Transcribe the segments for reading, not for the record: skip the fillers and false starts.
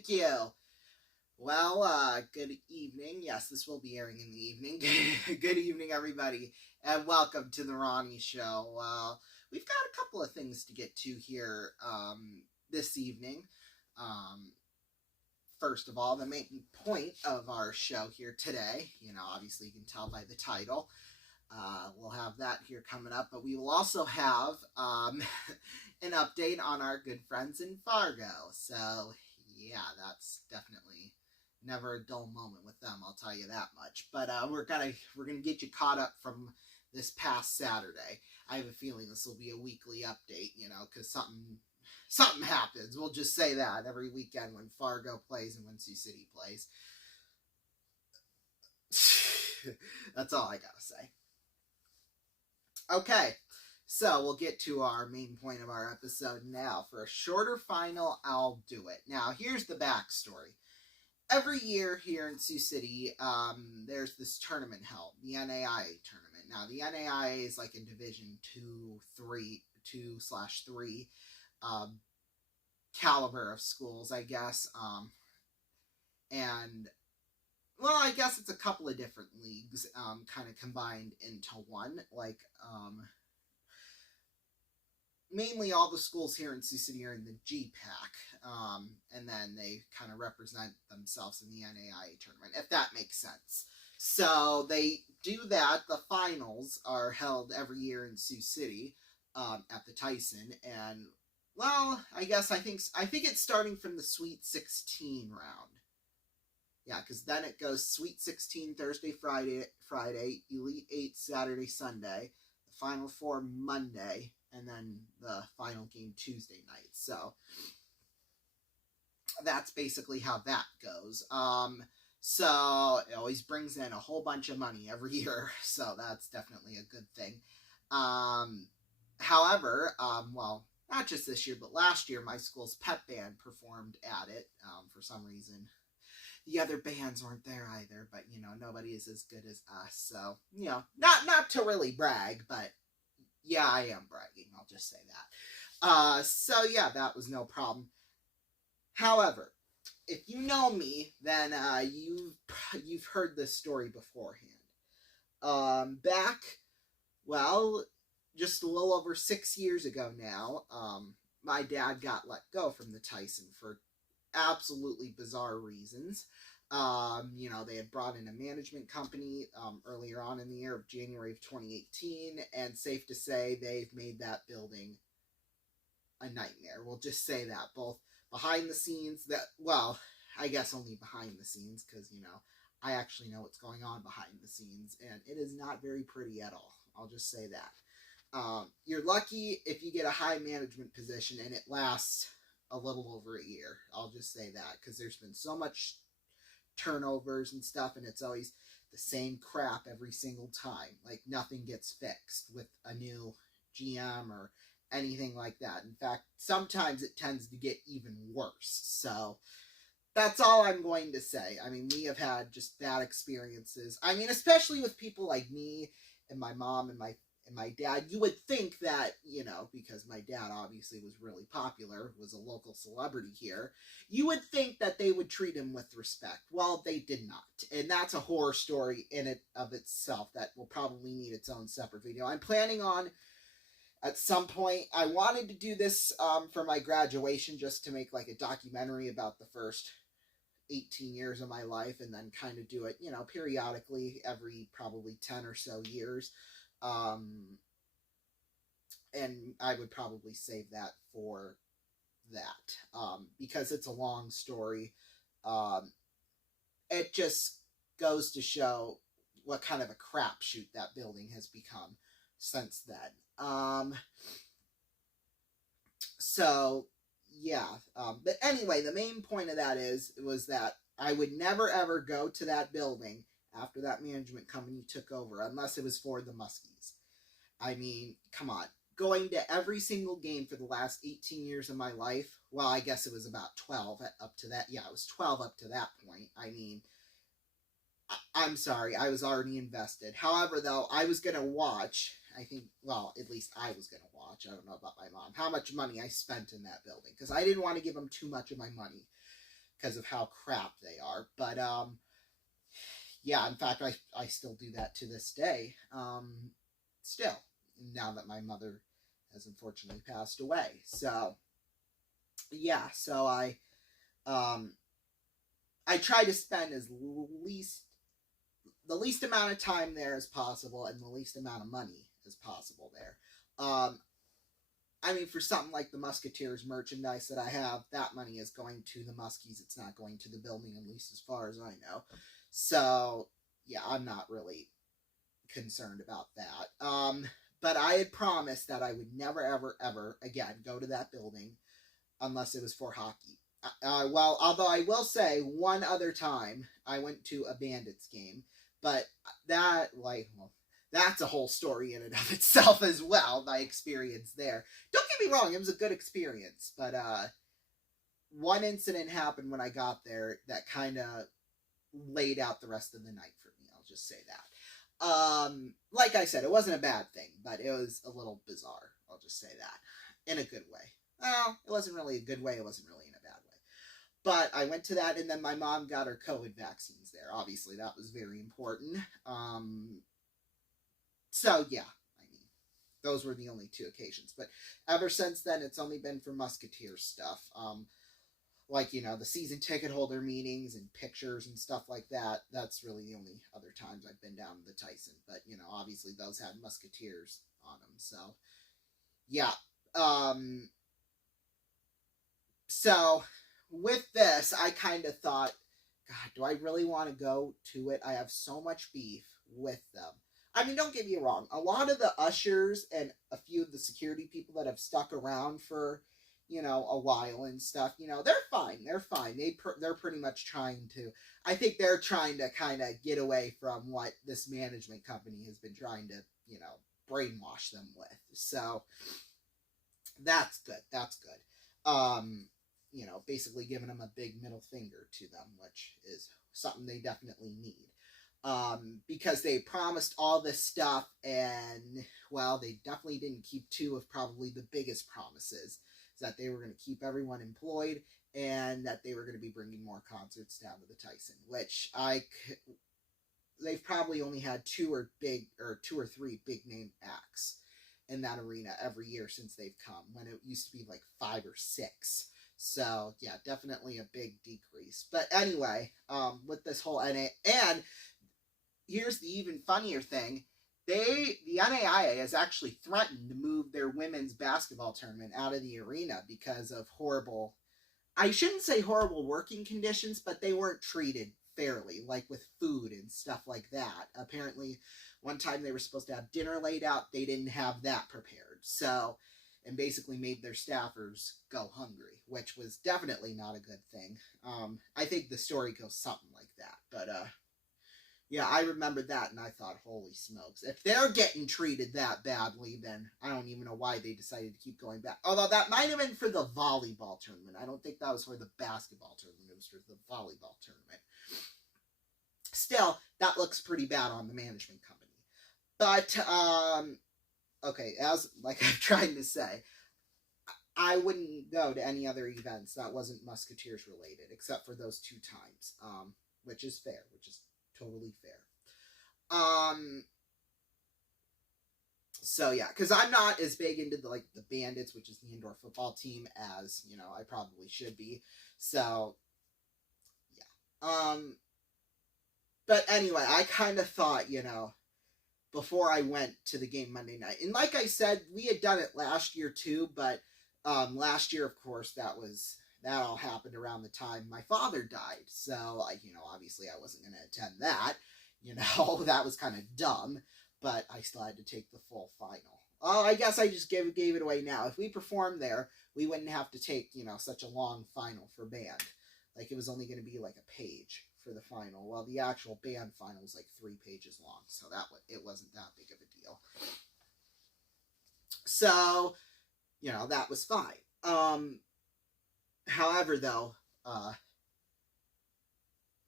Thank you. Well, good evening. Yes, this will be airing in the evening. Good evening, everybody, and welcome to the Ronnie Show. We've got a couple of things to get to here this evening. Um, First of all, the main point of our show here today, obviously you can tell by the title. We'll have that here coming up, but we will also have an update on our good friends in Fargo. So, yeah, that's definitely never a dull moment with them. I'll tell you that much. But we're gonna get you caught up from this past Saturday. I have a feeling this will be a weekly update, because something happens. We'll just say that every weekend when Fargo plays and when Sioux City plays. That's all I gotta say. Okay, so we'll get to our main point of our episode now. For a shorter final, I'll do it. Now, here's the backstory. Every year here in Sioux City, there's this tournament held, the NAIA tournament. Now, the NAIA is like a Division 2/3 caliber of schools, I guess. And well, I guess it's a couple of different leagues kind of combined into one. Mainly all the schools here in Sioux City are in the GPAC, and then they kind of represent themselves in the NAIA tournament, if that makes sense. So they do that. The finals are held every year in Sioux City at the Tyson, and well, I think it's starting from the Sweet 16 round. Yeah, because then it goes Sweet 16 Thursday, Friday, Elite 8 Saturday, Sunday, the Final Four Monday, and then the final game Tuesday night. So that's basically how that goes. So it always brings in a whole bunch of money every year, so that's definitely a good thing. However, well, not just this year, but last year, my school's pep band performed at it for some reason. The other bands weren't there either, but, nobody is as good as us. So, not to really brag, but yeah, I am bragging. I'll just say that. So, yeah, that was no problem. However, if you know me, then you've heard this story beforehand. Just a little over 6 years ago now, my dad got let go from the Tyson for absolutely bizarre reasons. They had brought in a management company earlier on in the year of January of 2018, and safe to say they've made that building a nightmare. We'll just say that, both behind the scenes, I guess only behind the scenes, because, I actually know what's going on behind the scenes, and it is not very pretty at all. I'll just say that. You're lucky if you get a high management position and it lasts a little over a year. I'll just say that, because there's been so much turnovers and stuff, and it's always the same crap every single time. Like, nothing gets fixed with a new GM or anything like that. In fact, sometimes it tends to get even worse. So that's all I'm going to say. I mean, we have had just bad experiences. I mean, especially with people like me and my mom and my dad. You would think that, because my dad obviously was really popular, was a local celebrity here, you would think that they would treat him with respect. Well, they did not. And that's a horror story in it of itself that will probably need its own separate video. I'm planning on, at some point, I wanted to do this for my graduation, just to make like a documentary about the first 18 years of my life, and then kind of do it, periodically every probably 10 or so years. And I would probably save that for that, because it's a long story. It just goes to show what kind of a crapshoot that building has become since then. So, yeah. But anyway, the main point of that was that I would never ever go to that building after that management company took over, unless it was for the Muskies. I mean, come on. Going to every single game for the last 18 years of my life, well, I guess it was about 12 up to that. Yeah, it was 12 up to that point. I mean, I'm sorry, I was already invested. However, though, I was going to watch, at least I was going to watch, I don't know about my mom, how much money I spent in that building, because I didn't want to give them too much of my money. because of how crap they are. But yeah, in fact, I still do that to this day. Still, now that my mother has unfortunately passed away. So yeah, so um I try to spend least the least amount of time there as possible and the least amount of money as possible there. I mean, for something like the Musketeers merchandise that I have, that money is going to the Muskies. It's not going to the building, at least as far as I know. So, yeah, I'm not really concerned about that. But I had promised that I would never, ever, ever again go to that building unless it was for hockey. Well, although I will say one other time I went to a Bandits game, but that's a whole story in and of itself as well. My experience there. Don't get me wrong, it was a good experience, but one incident happened when I got there that kind of laid out the rest of the night for me. I'll just say that. Like I said, it wasn't a bad thing, but it was a little bizarre. I'll just say that in a good way. Well, it wasn't really a good way. It wasn't really in a bad way. But I went to that, and then my mom got her COVID vaccines there. Obviously, that was very important. So, yeah, I mean, those were the only two occasions. But ever since then, it's only been for Musketeer stuff. Like, you know, the season ticket holder meetings and pictures and stuff like that. That's really the only other times I've been down to the Tyson. But, you know, obviously those had Musketeers on them. So, yeah. So, with this, I kind of thought, God, do I really want to go to it? I have so much beef with them. I mean, don't get me wrong. A lot of the ushers and a few of the security people that have stuck around for, you know, a while and stuff, you know, they're fine. They're fine. They're pretty much trying to, I think they're trying to kind of get away from what this management company has been trying to, you know, brainwash them with. So, that's good. That's good. You know, basically giving them a big middle finger to them, which is something they definitely need. Because they promised all this stuff, and, well, they definitely didn't keep two of probably the biggest promises, is that they were going to keep everyone employed, and that they were going to be bringing more concerts down to the Tyson, which they've probably only had two or three big name acts in that arena every year since they've come, when it used to be like 5 or 6. So, yeah, definitely a big decrease. But anyway, with this whole NA, and here's the even funnier thing, the NAIA has actually threatened to move their women's basketball tournament out of the arena because of horrible, I shouldn't say horrible working conditions, but they weren't treated fairly, like with food and stuff like that. Apparently, one time they were supposed to have dinner laid out, they didn't have that prepared. So, and basically made their staffers go hungry, which was definitely not a good thing. I think the story goes something like that. But, yeah, I remembered that, and I thought, holy smokes. If they're getting treated that badly, then I don't even know why they decided to keep going back. Although that might have been for the volleyball tournament. I don't think that was for the basketball tournament. It was for the volleyball tournament. Still, that looks pretty bad on the management company. But, okay, as like I'm trying to say, I wouldn't go to any other events that wasn't Musketeers related, except for those 2 times, which is fair, which is totally fair. So yeah, because I'm not as big into the Bandits, which is the indoor football team, as, you know, I probably should be. So yeah. But anyway, I kind of thought, you know, before I went to the game Monday night. And like I said, we had done it last year too, but last year, of course, that all happened around the time my father died. So, you know, obviously I wasn't going to attend that. You know, that was kind of dumb, but I still had to take the full final. Well, I guess I just gave it away now. If we performed there, we wouldn't have to take, you know, such a long final for band. Like, it was only going to be like a page for the final, while the actual band final was like 3 pages long, so it wasn't that big of a deal. So, you know, that was fine. However, though,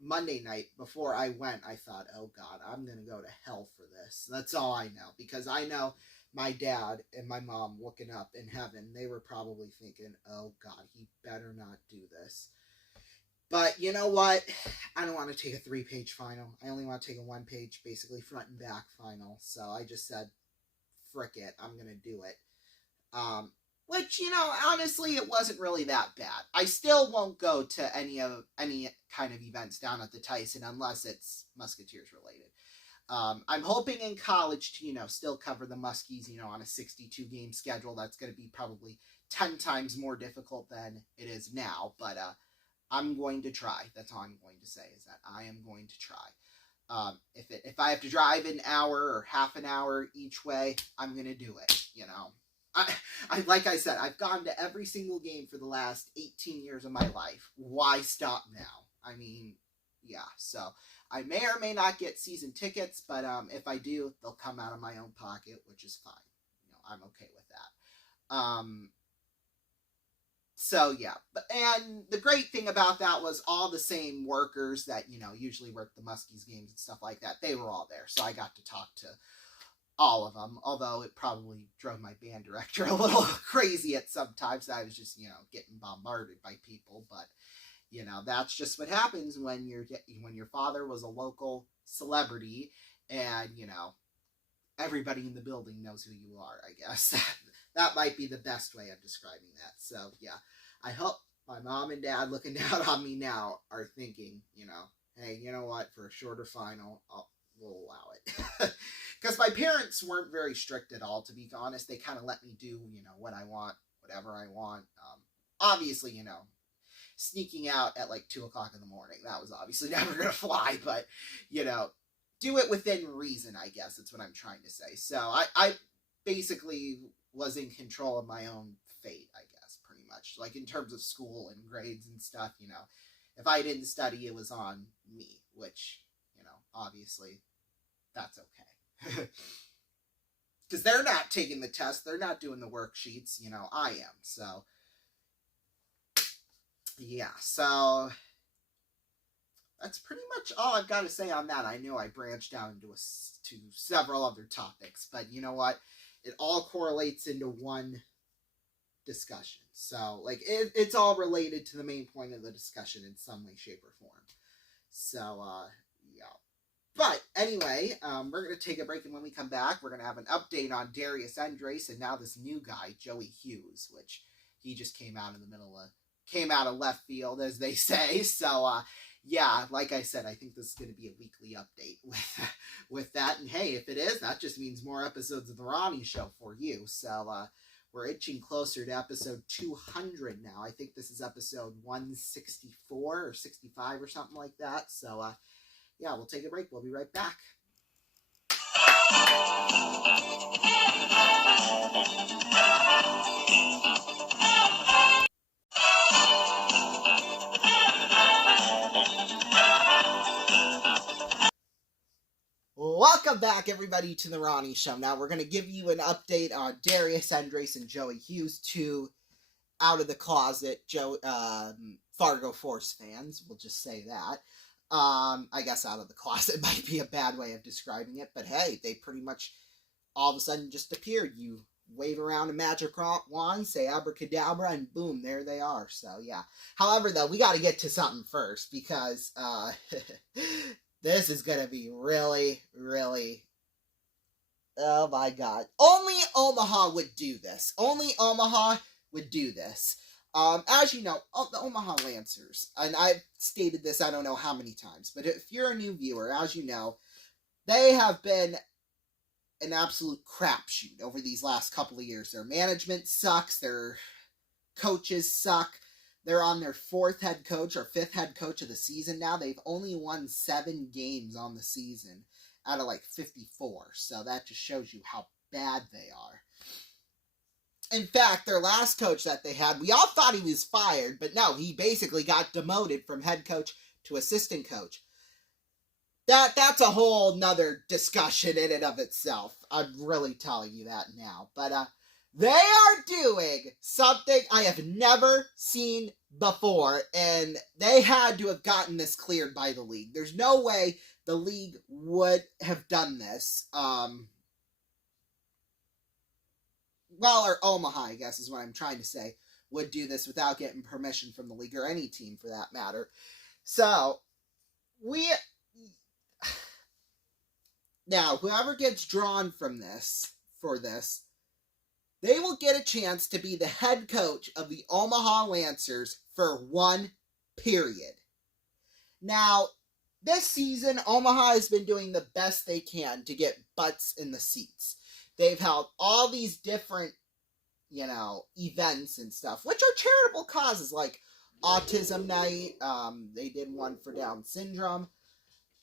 Monday night, before I went, I thought, oh God, I'm going to go to hell for this. That's all I know, because I know my dad and my mom looking up in heaven, they were probably thinking, oh God, he better not do this. But you know what? I don't want to take a 3-page final. I only want to take a 1-page, basically front and back final. So I just said, frick it, I'm going to do it. Which, honestly, it wasn't really that bad. I still won't go to any kind of events down at the Tyson unless it's Musketeers related. I'm hoping in college to, still cover the Muskies, on a 62-game schedule. That's going to be probably 10 times more difficult than it is now. But I'm going to try. That's all I'm going to say, is that I am going to try. If I have to drive an hour or half an hour each way, I'm going to do it, I like I said, I've gone to every single game for the last 18 years of my life. Why stop now? I mean, yeah, so I may or may not get season tickets, but if I do, they'll come out of my own pocket, which is fine. I'm okay with that. So yeah, and the great thing about that was all the same workers that, usually work the Muskies games and stuff like that, they were all there. So I got to talk to all of them, although it probably drove my band director a little crazy at some times. I was just, getting bombarded by people, but that's just what happens when your father was a local celebrity and, everybody in the building knows who you are, I guess. That might be the best way of describing that. So, yeah, I hope my mom and dad looking down on me now are thinking, hey, you know what, for a shorter final, we'll allow it. Because my parents weren't very strict at all, to be honest. They kind of let me do, what I want, whatever I want. Obviously, sneaking out at like 2 o'clock in the morning, that was obviously never going to fly, but, do it within reason, I guess. That's what I'm trying to say. So I basically was in control of my own fate, I guess, pretty much. Like in terms of school and grades and stuff, if I didn't study, it was on me, which, obviously that's okay. Because they're not taking the test, they're not doing the worksheets, I am. So, yeah, so that's pretty much all I've got to say on that. I know I branched out to several other topics, but you know what? It all correlates into one discussion. So, like, it's all related to the main point of the discussion in some way, shape, or form. So, yeah. But, anyway, we're going to take a break, and when we come back, we're going to have an update on Darius Andres and now this new guy, Joey Hughes, which he just came out of left field, as they say. So, yeah, like I said, I think this is going to be a weekly update with that. And hey, if it is, that just means more episodes of the Ronnie Show for you. So we're inching closer to episode 200 now. I think this is episode 164 or 65 or something like that. So yeah, we'll take a break. We'll be right back. Welcome back, everybody, to the Ronnie Show. Now, we're going to give you an update on Darius Andres and Joey Hughes, two out-of-the-closet Fargo Force fans. We'll just say that. I guess out of the closet might be a bad way of describing it, but hey, they pretty much all of a sudden just appeared. You wave around a magic wand, say abracadabra, and boom, there they are. So, yeah. However, though, we got to get to something first, because this is going to be really, really, oh my god. Only Omaha would do this. Only Omaha would do this. As you know, the Omaha Lancers, and I've stated this I don't know how many times, but if you're a new viewer, as you know, they have been an absolute crapshoot over these last couple of years. Their management sucks, their coaches suck, they're on their 4th head coach or 5th head coach of the season now. They've only won 7 games on the season out of like 54, so that just shows you how bad they are. In fact, their last coach that they had, we all thought he was fired, but no, he basically got demoted from head coach to assistant coach. That's a whole nother discussion in and of itself. I'm really telling you that now. But they are doing something I have never seen before, and they had to have gotten this cleared by the league. There's no way the league would have done this. Or Omaha, I guess is what I'm trying to say, would do this without getting permission from the league, or any team for that matter. So, now, whoever gets drawn for this, they will get a chance to be the head coach of the Omaha Lancers for 1 period. Now, this season, Omaha has been doing the best they can to get butts in the seats. They've held all these different, events and stuff, which are charitable causes, like Autism Night. They did one for Down syndrome.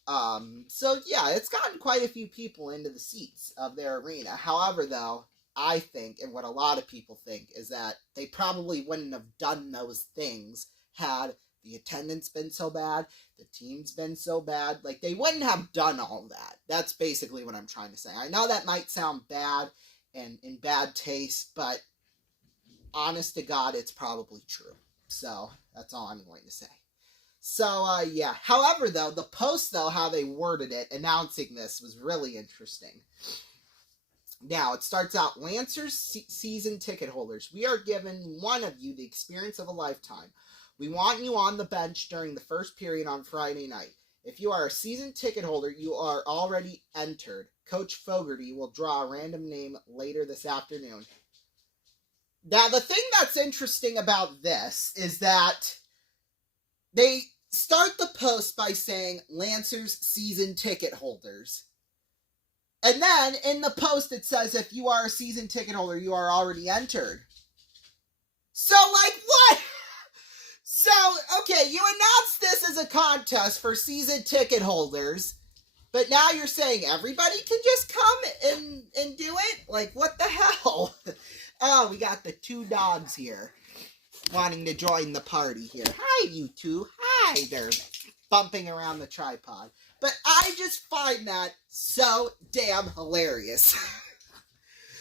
So yeah, it's gotten quite a few people into the seats of their arena. However, though, I think, and what a lot of people think, is that they probably wouldn't have done those things had the attendance been so bad, the team's been so bad. Like, they wouldn't have done all that. That's basically what I'm trying to say. I know that might sound bad and in bad taste, but honest to God, it's probably true. So, that's all I'm going to say. So, yeah. However, though, the post, though, how they worded it, announcing this, was really interesting. Now, it starts out, Lancers season ticket holders, we are giving one of you the experience of a lifetime. We want you on the bench during the first period on Friday night. If you are a season ticket holder, you are already entered. Coach Fogarty will draw a random name later this afternoon. Now, the thing that's interesting about this is that they start the post by saying Lancers season ticket holders. And then in the post it says if you are a season ticket holder, you are already entered. So, like, what? So, okay, you announced this as a contest for season ticket holders, but now you're saying everybody can just come and do it? Like, what the hell? Oh, we got the 2 dogs here wanting to join the party here. Hi, you 2. Hi, they're bumping around the tripod. But I just find that so damn hilarious.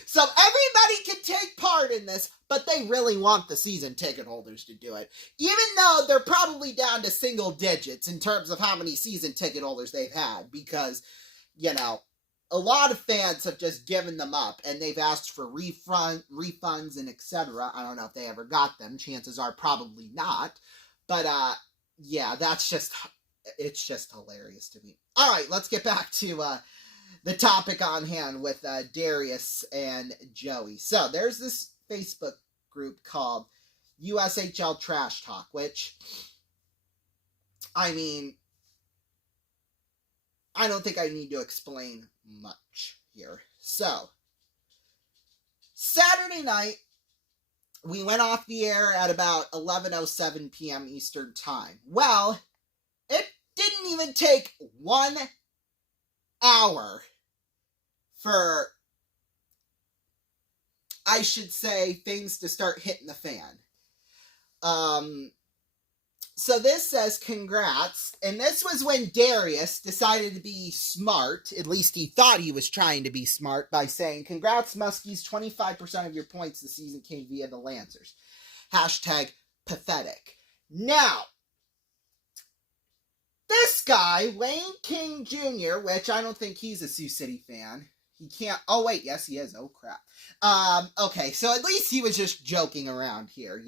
So everybody can take part in this, but they really want the season ticket holders to do it. Even though they're probably down to single digits in terms of how many season ticket holders they've had. Because, a lot of fans have just given them up, and they've asked for refunds and etc. I don't know if they ever got them. Chances are probably not. But, yeah, it's just hilarious to me. All right, let's get back to the topic on hand with Darius and Joey. So there's this Facebook group called USHL Trash Talk, which, I mean, I don't think I need to explain much here. So, Saturday night, we went off the air at about 11:07 p.m. Eastern Time. Well, it didn't even take 1 hour for, I should say, things to start hitting the fan. So this says, congrats, and this was when Darius decided to be smart, at least he thought he was trying to be smart, by saying, congrats, Muskies, 25% of your points this season came via the Lancers. Hashtag pathetic. Now, this guy, Wayne King Jr., which I don't think he's a Sioux City fan. He can't, oh wait, yes he is, oh crap. Okay, so at least he was just joking around here,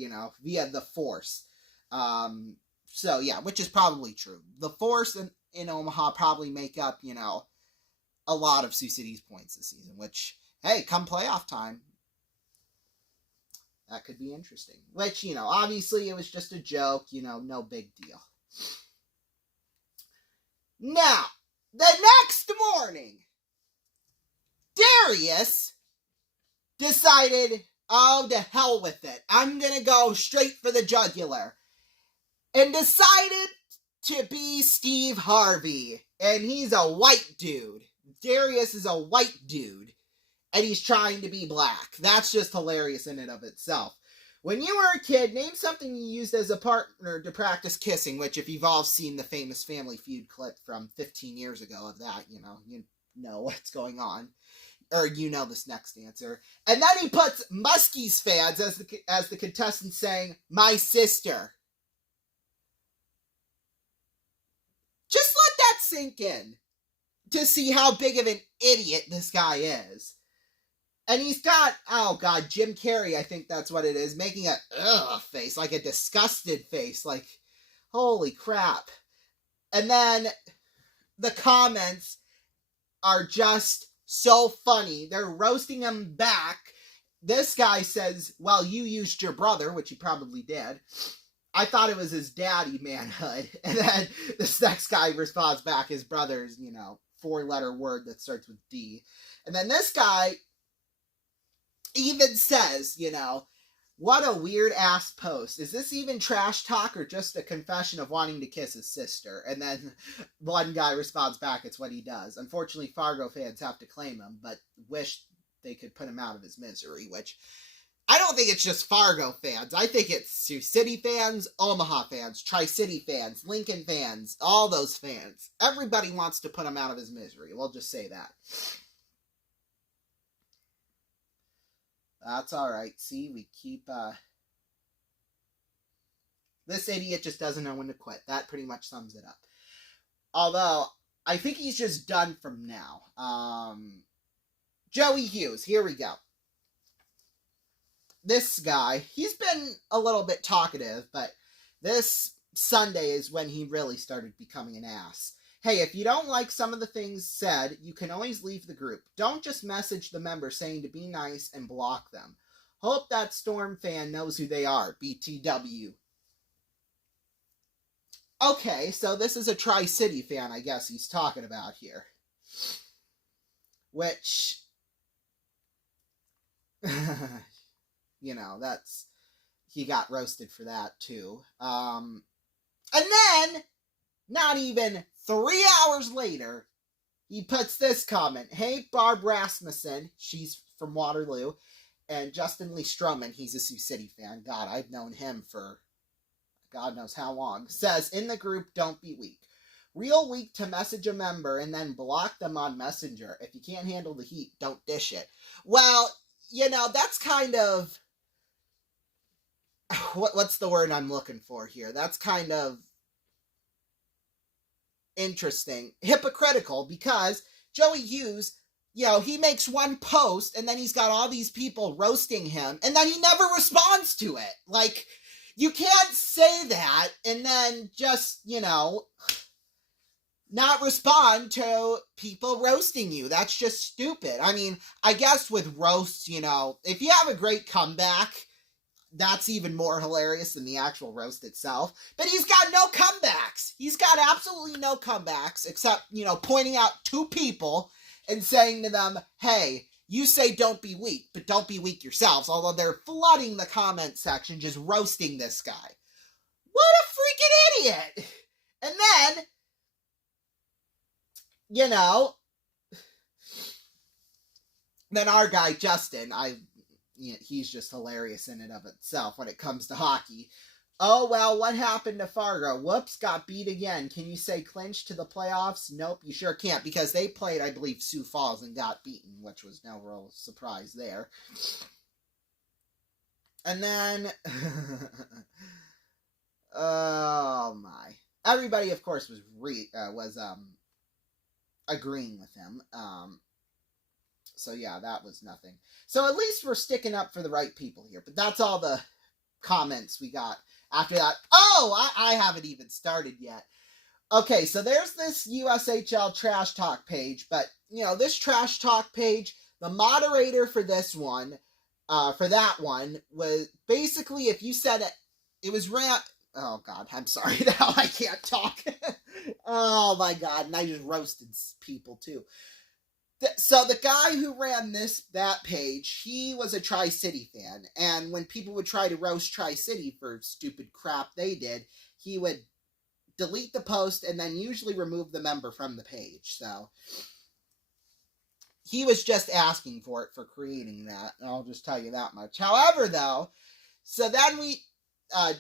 via the Force. So yeah, which is probably true. The Force in Omaha probably make up, a lot of Sioux City's points this season, which, hey, come playoff time, that could be interesting. Which, obviously it was just a joke, no big deal. Now, the next morning, Darius decided, oh, to hell with it. I'm going to go straight for the jugular. And decided to be Steve Harvey. And he's a white dude. Darius is a white dude. And he's trying to be black. That's just hilarious in and of itself. When you were a kid, name something you used as a partner to practice kissing, which if you've all seen the famous Family Feud clip from 15 years ago of that, you know what's going on. Or this next answer. And then he puts Muskies fans as the contestant saying, my sister. Just let that sink in to see how big of an idiot this guy is. And he's got, oh God, Jim Carrey, I think that's what it is, making a ugh face, like a disgusted face, like, holy crap. And then the comments are just so funny. They're roasting him back. This guy says, well, you used your brother, which he probably did. I thought it was his daddy manhood. And then this next guy responds back, his brother's, 4-letter word that starts with D. And then this guy even says, what a weird ass post. Is this even trash talk or just a confession of wanting to kiss his sister? And then one guy responds back, it's what he does. Unfortunately, Fargo fans have to claim him, but wish they could put him out of his misery, which I don't think it's just Fargo fans. I think it's Sioux City fans, Omaha fans, Tri-City fans, Lincoln fans, all those fans. Everybody wants to put him out of his misery. We'll just say that. That's alright. See, we keep, this idiot just doesn't know when to quit. That pretty much sums it up. Although, I think he's just done from now. Joey Hughes, here we go. This guy, he's been a little bit talkative, but this Sunday is when he really started becoming an ass. Hey, if you don't like some of the things said, you can always leave the group. Don't just message the members saying to be nice and block them. Hope that Storm fan knows who they are. BTW. Okay, so this is a Tri-City fan, I guess he's talking about here. Which, that's, he got roasted for that too. And then, not even 3 hours later, he puts this comment. Hey, Barb Rasmussen, she's from Waterloo, and Justin Lee Strumman, he's a Sioux City fan. God, I've known him for God knows how long. Says, in the group, don't be weak. Real weak to message a member and then block them on Messenger. If you can't handle the heat, don't dish it. Well, that's kind of... What's the word I'm looking for here? That's kind of interesting. Hypocritical, because Joey Hughes, he makes one post and then he's got all these people roasting him and then he never responds to it. Like, you can't say that and then just, not respond to people roasting you. That's just stupid. I mean, I guess with roasts, if you have a great comeback, that's even more hilarious than the actual roast itself. But he's got no comebacks. He's got absolutely no comebacks except, pointing out two people and saying to them, hey, you say don't be weak, but don't be weak yourselves. Although they're flooding the comment section just roasting this guy. What a freaking idiot! And then, then our guy, Justin, he's just hilarious in and of itself when it comes to hockey. Oh, well, what happened to Fargo? Whoops, got beat again. Can you say clinch to the playoffs? Nope, you sure can't, because they played, I believe, Sioux Falls and got beaten, which was no real surprise there. And then, oh my. Everybody, of course, was agreeing with him. So yeah, that was nothing. So at least we're sticking up for the right people here. But that's all the comments we got after that. Oh, I haven't even started yet. Okay, so there's this USHL trash talk page. But, this trash talk page, the moderator for this one, for that one, was basically, if you said it was oh God, I'm sorry, now I can't talk. Oh my God, and I just roasted people too. So the guy who ran that page, he was a Tri-City fan, and when people would try to roast Tri-City for stupid crap they did, he would delete the post and then usually remove the member from the page. So he was just asking for it for creating that, and I'll just tell you that much. However, though, so then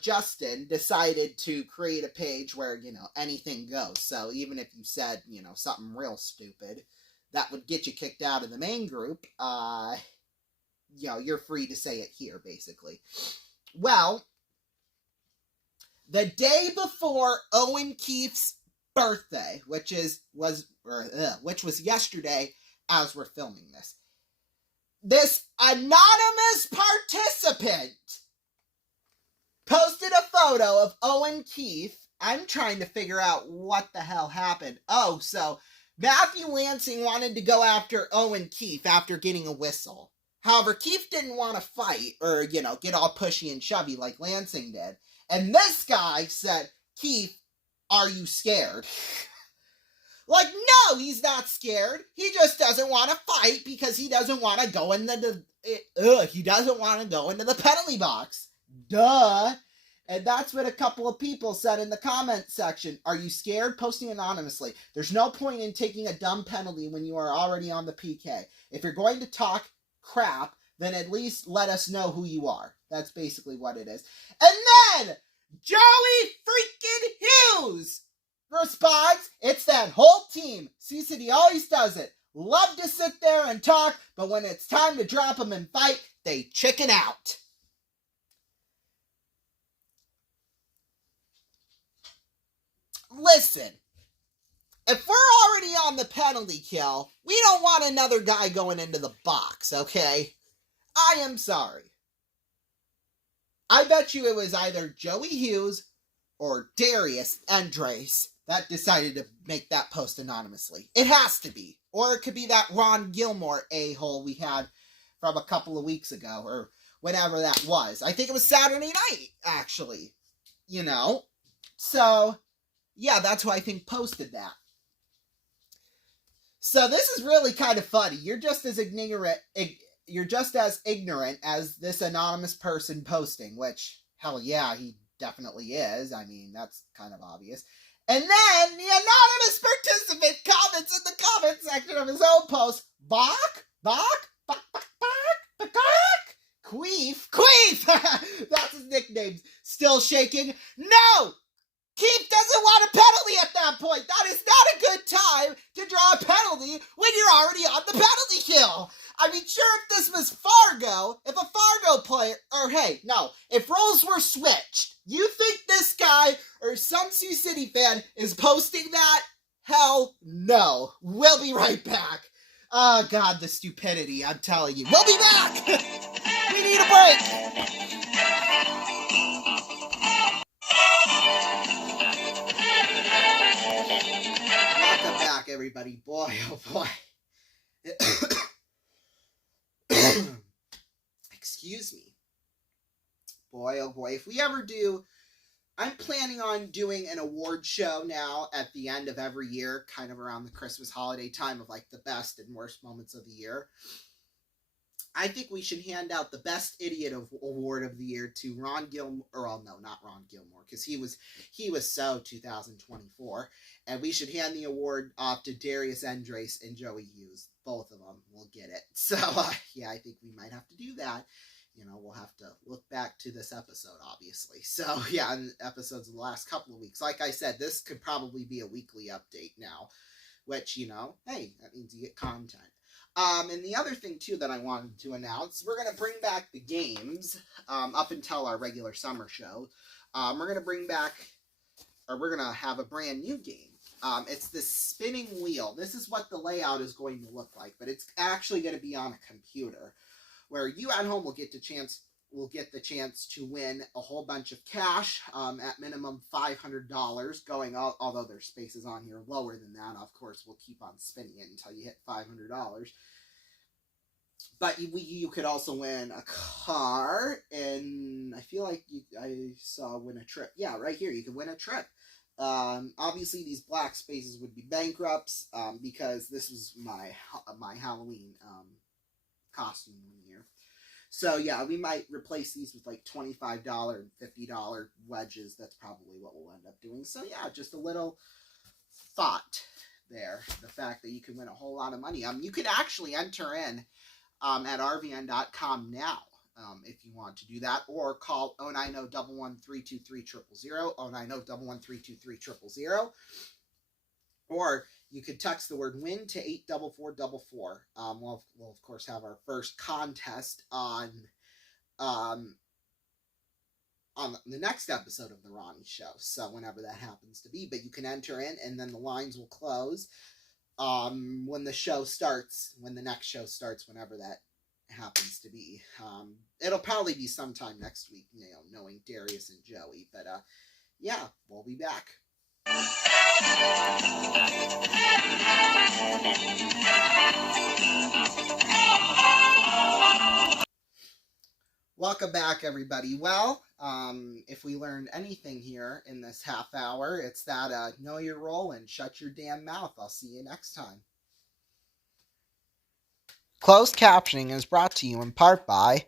Justin decided to create a page where, anything goes. So even if you said, something real stupid that would get you kicked out of the main group, you're free to say it here, basically. Well, the day before Owen Keith's birthday, which was yesterday as we're filming this, this anonymous participant posted a photo of Owen Keith. I'm trying to figure out what the hell happened. Oh, so Matthew Lansing wanted to go after Owen Keith after getting a whistle. However, Keith didn't want to fight or, get all pushy and shovey like Lansing did. And this guy said, Keith, are you scared? Like, no, he's not scared. He just doesn't want to fight because he doesn't want to go into the penalty box. Duh. And that's what a couple of people said in the comment section. Are you scared? Posting anonymously. There's no point in taking a dumb penalty when you are already on the PK. If you're going to talk crap, then at least let us know who you are. That's basically what it is. And then Joey freaking Hughes responds, it's that whole team. C-City always does it. Love to sit there and talk, but when it's time to drop them and fight, they chicken out. Listen, if we're already on the penalty kill, we don't want another guy going into the box, okay? I am sorry. I bet you it was either Joey Hughes or Darius Andres that decided to make that post anonymously. It has to be. Or it could be that Ron Gilmore a-hole we had from a couple of weeks ago, or whenever that was. I think it was Saturday night, actually. So, yeah, that's who I think posted that. So this is really kind of funny. You're just as ignorant as this anonymous person posting, which, hell yeah, he definitely is. I mean, that's kind of obvious. And then the anonymous participant comments in the comment section of his own post, Queef, that's his nickname, still shaking. No! Keith doesn't want a penalty at that point. That is not a good time to draw a penalty when you're already on the penalty kill. I mean, sure, if this was Fargo, if a Fargo player, if roles were switched, you think this guy or some Sioux City fan is posting that? Hell no. We'll be right back. Oh, God, the stupidity, I'm telling you. We'll be back. We need a break. Welcome back, everybody. Boy, oh boy. Excuse me. Boy, oh boy. If we ever do, I'm planning on doing an award show now at the end of every year, kind of around the Christmas holiday time, of like the best and worst moments of the year. I think we should hand out the best idiot award of the year to Ron Gilmore. Or, no, not Ron Gilmore, because he was so 2024. And we should hand the award off to Darius Andres and Joey Hughes. Both of them will get it. So, yeah, I think we might have to do that. We'll have to look back to this episode, obviously. So, yeah, in episodes of the last couple of weeks. Like I said, this could probably be a weekly update now. Which, hey, that means you get content. And the other thing, too, that I wanted to announce, we're going to bring back the games up until our regular summer show. We're going to have a brand new game. It's this spinning wheel. This is what the layout is going to look like, but it's actually going to be on a computer, where you at home will get the chance to win a whole bunch of cash, at minimum $500 going, although there's spaces on here lower than that. Of course, we'll keep on spinning it until you hit $500. But you could also win a car, and I feel like I saw win a trip. Yeah, right here, you can win a trip. Obviously, these black spaces would be bankrupts, because this was my Halloween costume one year. So, yeah, we might replace these with like $25 and $50 wedges. That's probably what we'll end up doing. So, yeah, just a little thought there. The fact that you can win a whole lot of money. You could actually enter in at rvn.com now if you want to do that. Or call 090-11323-000, 090-11323-000. Or you could text the word WIN to 84444. We'll of course have our first contest on the next episode of the Ronnie Show. So whenever that happens to be, but you can enter in, and then the lines will close when the next show starts, whenever that happens to be. It'll probably be sometime next week, knowing Darius and Joey. But yeah, we'll be back. Welcome back, everybody. Well, if we learned anything here in this half hour, it's that know your role and shut your damn mouth. I'll see you next time. Closed captioning is brought to you in part by